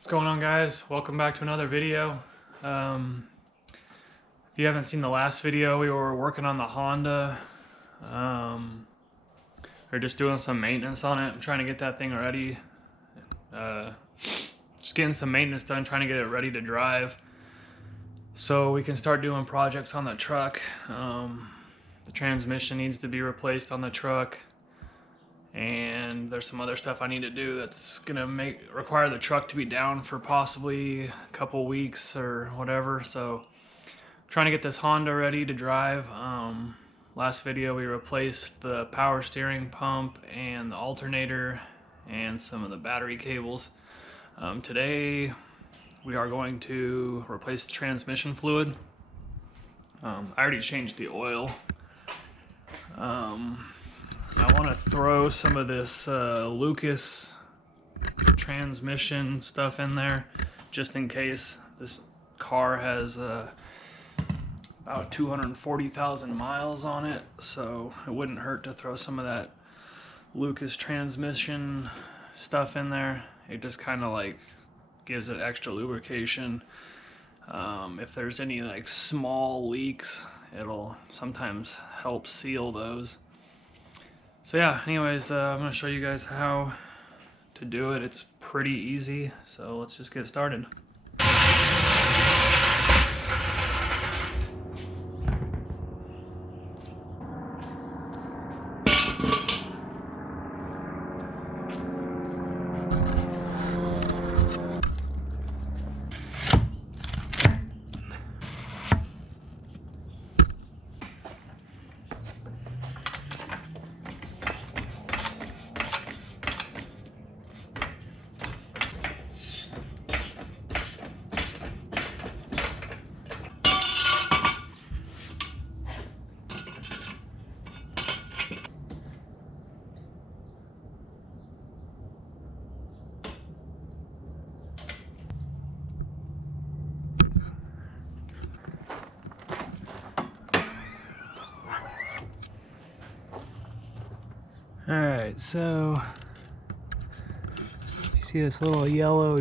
What's going on, guys? Welcome back to another video. If you haven't seen the last video, we were working on the Honda. We're just doing some maintenance on it. I'm trying to get that thing ready. Just getting some maintenance done, trying to get it ready to drive so we can start doing projects on the truck. The transmission needs to be replaced on the truck, and there's some other stuff I need to do that's gonna require the truck to be down for possibly a couple weeks or whatever. So trying to get this Honda ready to drive. Last video we replaced the power steering pump and the alternator and some of the battery cables. Today we are going to replace the transmission fluid. I already changed the oil. I want to throw some of this Lucas transmission stuff in there just in case. This car has about 240,000 miles on it, so it wouldn't hurt to throw some of that Lucas transmission stuff in there. It just kind of like gives it extra lubrication. If there's any like small leaks, it'll sometimes help seal those. So yeah, anyways, I'm going to show you guys how to do it. It's pretty easy, so let's just get started. Alright, so you see this little yellow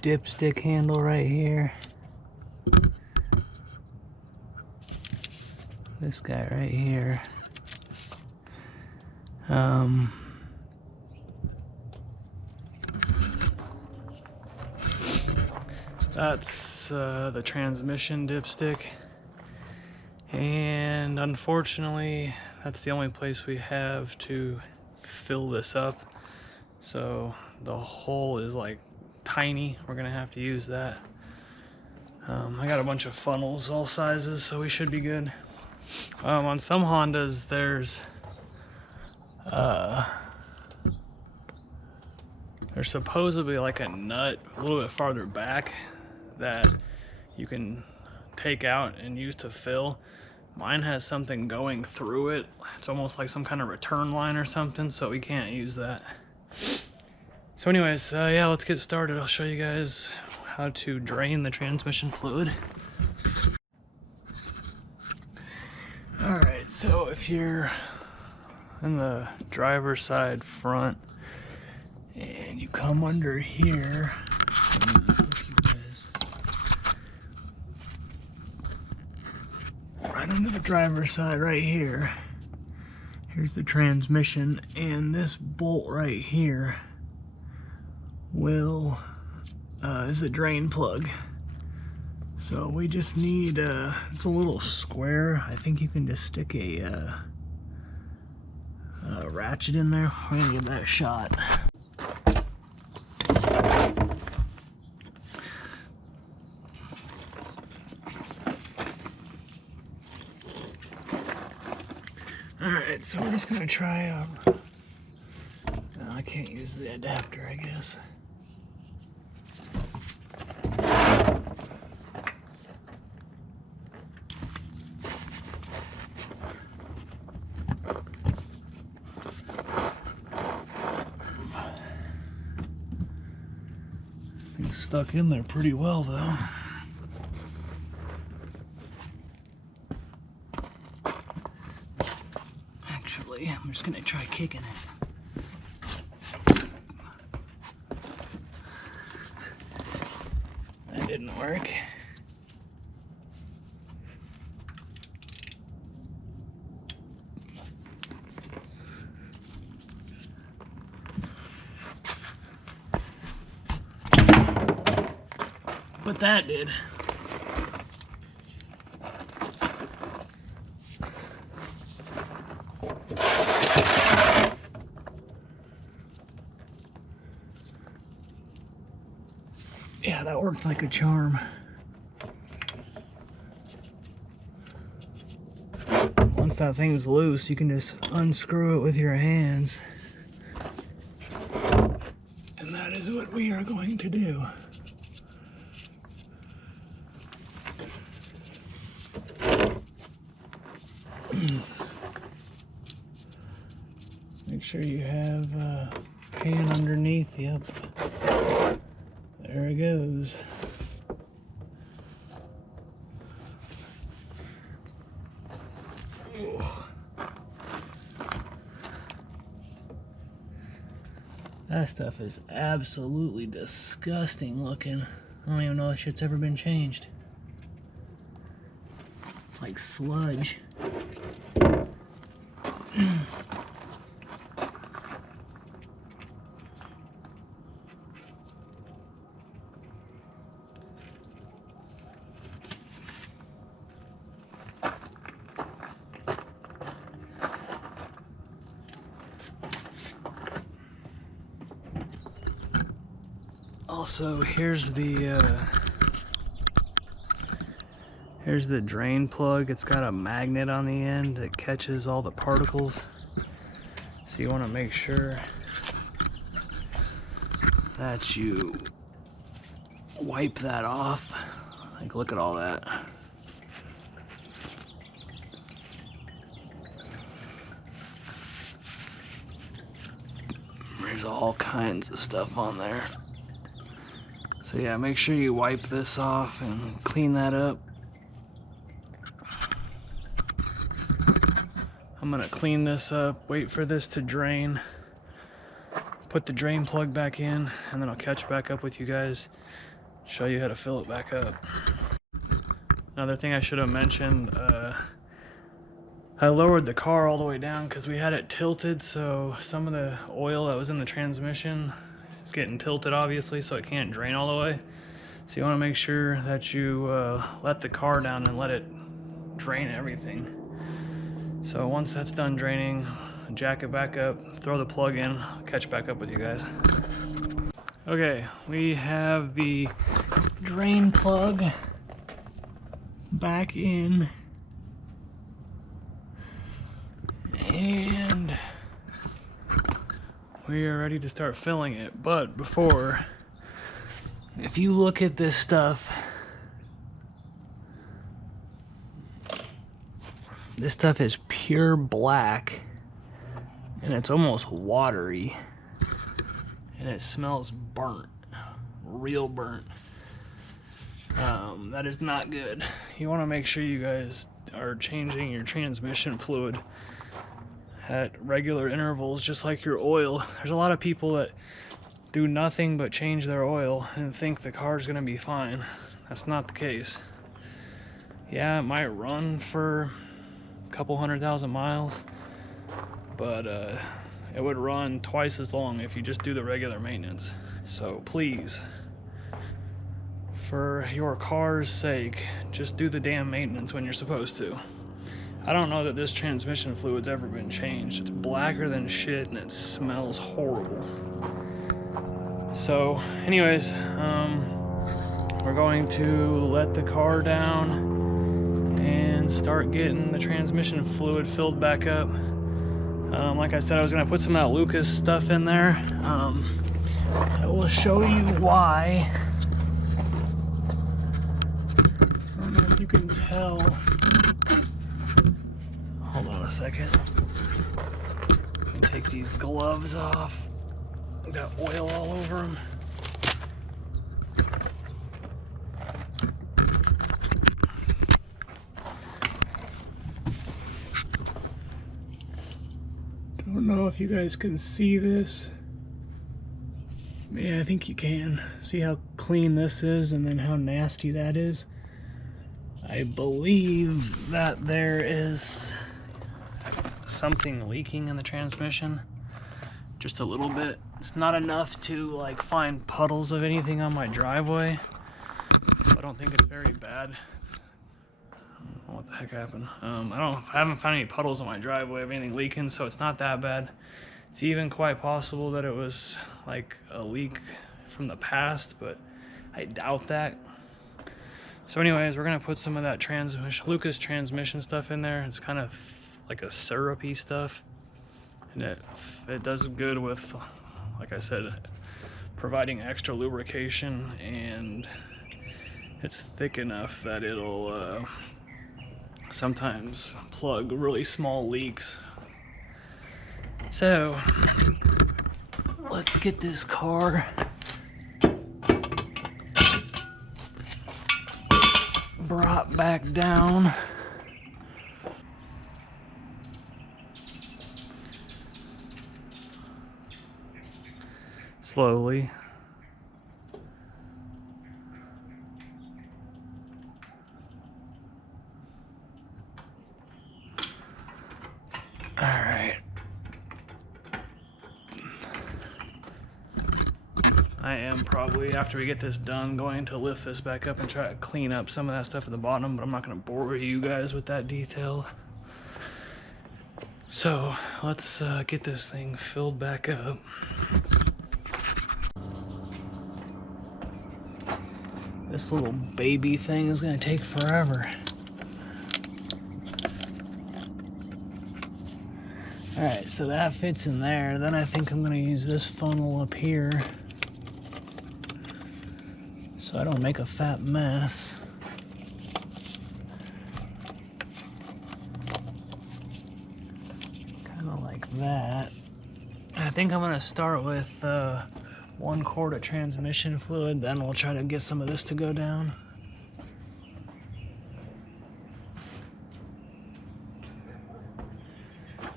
dipstick handle right here? This guy right here. That's the transmission dipstick, and unfortunately that's the only place we have to fill this up, so the hole is like tiny. We're gonna have to use that. I got a bunch of funnels all sizes, so we should be good. On some Hondas there's supposedly like a nut a little bit farther back that you can take out and use to fill. Mine has something going through it. It's almost like some kind of return line or something, so we can't use that. So anyways, yeah, let's get started. I'll show you guys how to drain the transmission fluid. Alright, so if you're in the driver's side front and you come under here, right under the driver's side right here, here's the transmission, and this bolt right here will is the drain plug. So we just need it's a little square. I think you can just stick a ratchet in there. We're gonna give that a shot. Alright, so we're just gonna try I can't use the adapter, I guess. It's stuck in there pretty well though. I'm just gonna try kicking it. didn't work. But that did. Yeah, that worked like a charm. Once that thing's loose, you can just unscrew it with your hands. And that is what we are going to do. Make sure you have a pan underneath. Yep. There it goes. Ugh. That stuff is absolutely disgusting looking. I don't even know if shit's ever been changed. It's like sludge. Also, here's the drain plug. It's got a magnet on the end that catches all the particles. So you want to make sure that you wipe that off. Like, look at all that. There's all kinds of stuff on there. So yeah, make sure you wipe this off and clean that up. I'm gonna clean this up, wait for this to drain, put the drain plug back in, and then I'll catch back up with you guys, show you how to fill it back up. Another thing I should have mentioned, I lowered the car all the way down because we had it tilted, so some of the oil that was in the transmission is getting tilted, obviously, so it can't drain all the way. So you want to make sure that you let the car down and let it drain everything. So once that's done draining, jack it back up, throw the plug in, I'll catch back up with you guys. Okay, we have the drain plug back in, and we are ready to start filling it. But before, if you look at this stuff, this stuff is pure black and it's almost watery and it smells burnt, real burnt. That is not good. You want to make sure you guys are changing your transmission fluid at regular intervals, just like your oil. There's a lot of people that do nothing but change their oil and think the car's gonna be fine. That's not the case. Yeah, it might run for a couple 100,000 miles, but it would run twice as long if you just do the regular maintenance. So please, for your car's sake, just do the damn maintenance when you're supposed to. I don't know that this transmission fluid's ever been changed. It's blacker than shit and it smells horrible. So anyways, we're going to let the car down and start getting the transmission fluid filled back up. Like I said, I was gonna put some of that Lucas stuff in there. I will show you why. I don't know if you can tell. Hold on a second. Let me take these gloves off. I've got oil all over them. Don't know if you guys can see this. Yeah, I think you can. See how clean this is and then how nasty that is? I believe that there is something leaking in the transmission. Just a little bit. It's not enough to like find puddles of anything on my driveway. I don't think it's very bad. I don't know what the heck happened. I haven't found any puddles on my driveway of anything leaking, so it's not that bad. It's even quite possible that it was like a leak from the past, but I doubt that. So anyways, we're gonna put some of that Lucas transmission stuff in there. It's kind of like a syrupy stuff, and it does good with, like I said, providing extra lubrication, and it's thick enough that it'll sometimes plug really small leaks. So let's get this car brought back down. Slowly. All right. I am probably, after we get this done, going to lift this back up and try to clean up some of that stuff at the bottom, but I'm not going to bore you guys with that detail. So let's get this thing filled back up. This little baby thing is going to take forever. All right, so that fits in there. Then I think I'm going to use this funnel up here so I don't make a fat mess. Kind of like that. I think I'm going to start with 1 quart of transmission fluid, then we'll try to get some of this to go down.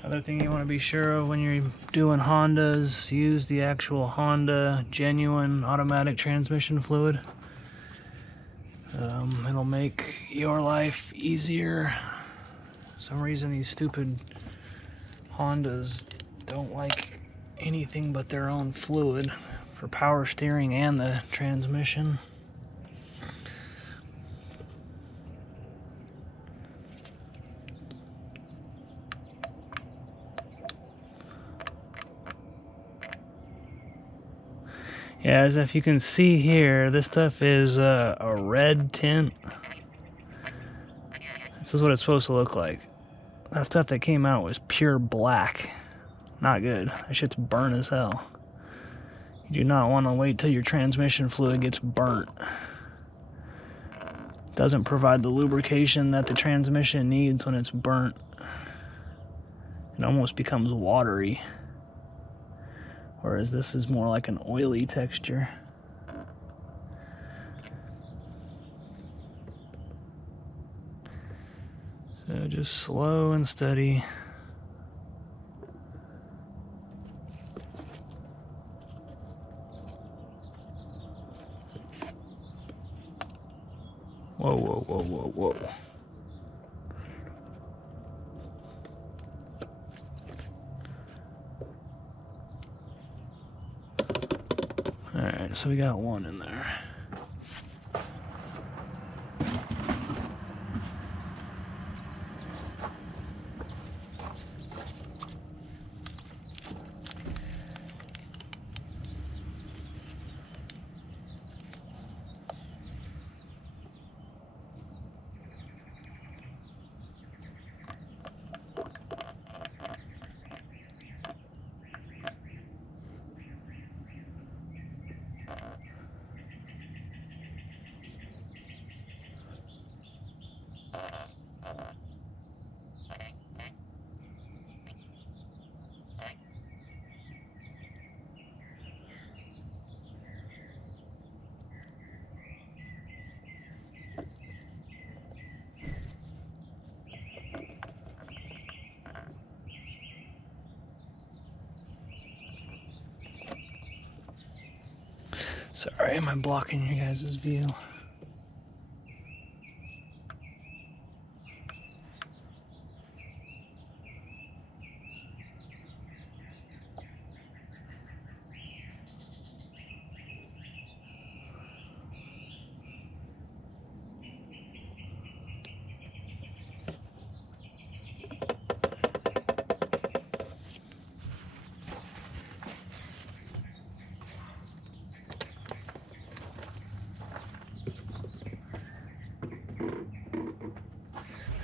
Other thing you want to be sure of when you're doing Hondas, use the actual Honda genuine automatic transmission fluid. It'll make your life easier. For some reason these stupid Hondas don't like anything but their own fluid for power steering and the transmission. Yeah, as if you can see here, this stuff is a red tint. This is what it's supposed to look like. That stuff that came out was pure black. Not good. That shit's burnt as hell. You do not want to wait till your transmission fluid gets burnt. It doesn't provide the lubrication that the transmission needs when it's burnt. It almost becomes watery. Whereas this is more like an oily texture. So just slow and steady. Whoa, whoa, whoa, whoa, whoa. Alright, so we got 1 in there. Sorry, am I blocking your guys' view?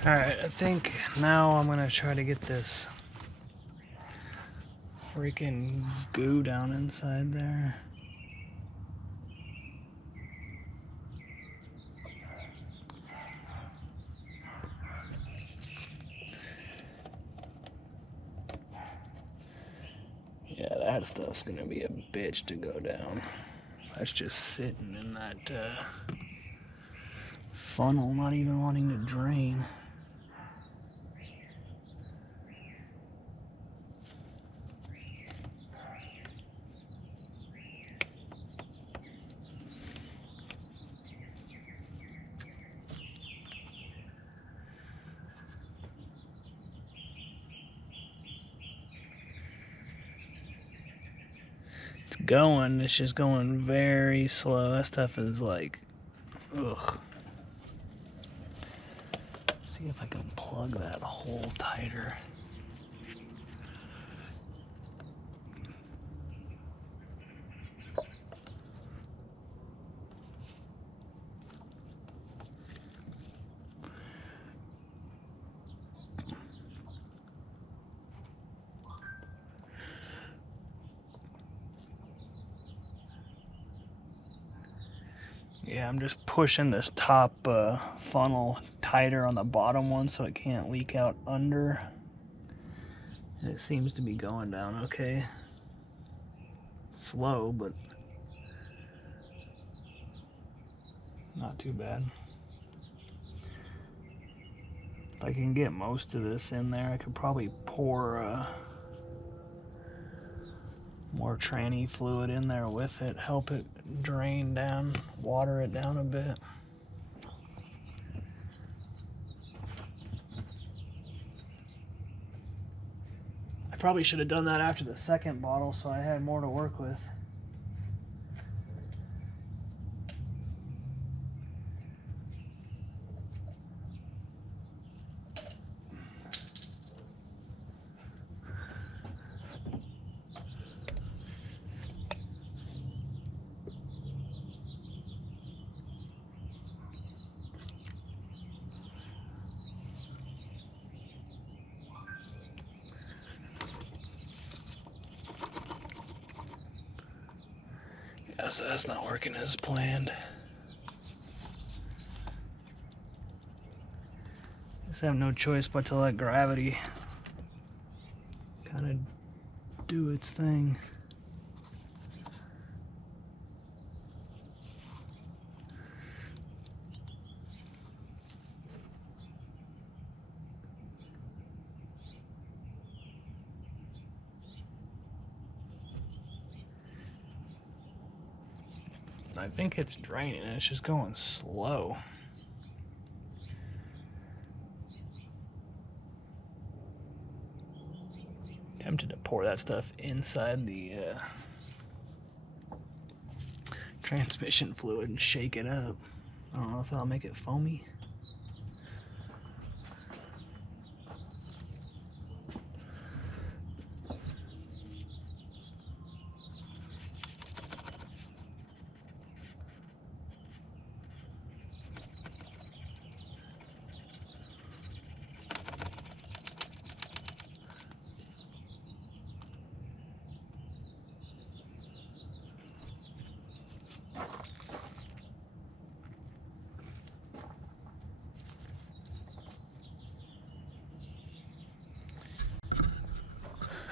Alright, I think now I'm gonna try to get this freaking goo down inside there. Yeah, that stuff's gonna be a bitch to go down. That's just sitting in that funnel, not even wanting to drain. It's going, it's just going very slow. That stuff is like, ugh. See if I can plug that hole tighter. Yeah, I'm just pushing this top funnel tighter on the bottom one so it can't leak out under. And it seems to be going down okay. Slow, but not too bad. If I can get most of this in there, I could probably pour more tranny fluid in there with it, help it drain down, water it down a bit. I probably should have done that after the second bottle so I had more to work with. So that's not working as planned. Guess I have no choice but to let gravity kind of do its thing. I think it's draining, it's just going slow. Tempted to pour that stuff inside the transmission fluid and shake it up. I don't know if that'll make it foamy.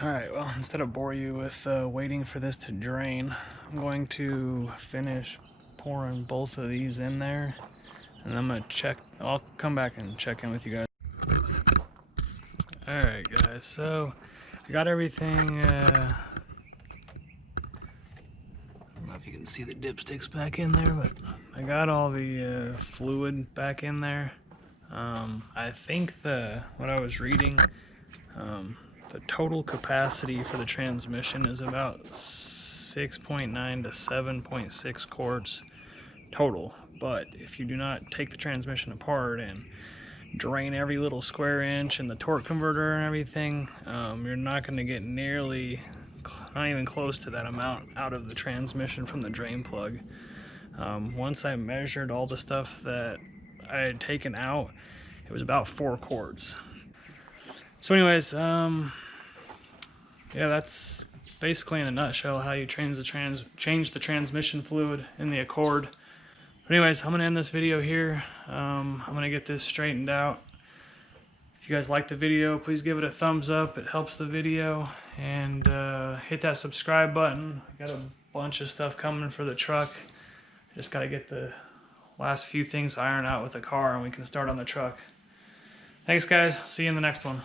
Alright, well, instead of bore you with waiting for this to drain, I'm going to finish pouring both of these in there, and I'm going to check. I'll come back and check in with you guys. Alright guys, so I got everything, I don't know if you can can see the dipsticks back in there, but I got all the fluid back in there. I think what I was reading, the total capacity for the transmission is about 6.9 to 7.6 quarts total. But if you do not take the transmission apart and drain every little square inch and the torque converter and everything, you're not going to get nearly, not even close to that amount out of the transmission from the drain plug. Once I measured all the stuff that I had taken out, it was about 4 quarts. So anyways, yeah, that's basically in a nutshell how you change the transmission fluid in the Accord. But anyways, I'm gonna end this video here. I'm gonna get this straightened out. If you guys like the video, please give it a thumbs up. It helps the video. And hit that subscribe button. I got a bunch of stuff coming for the truck. Just gotta get the last few things ironed out with the car and we can start on the truck. Thanks guys, see you in the next one.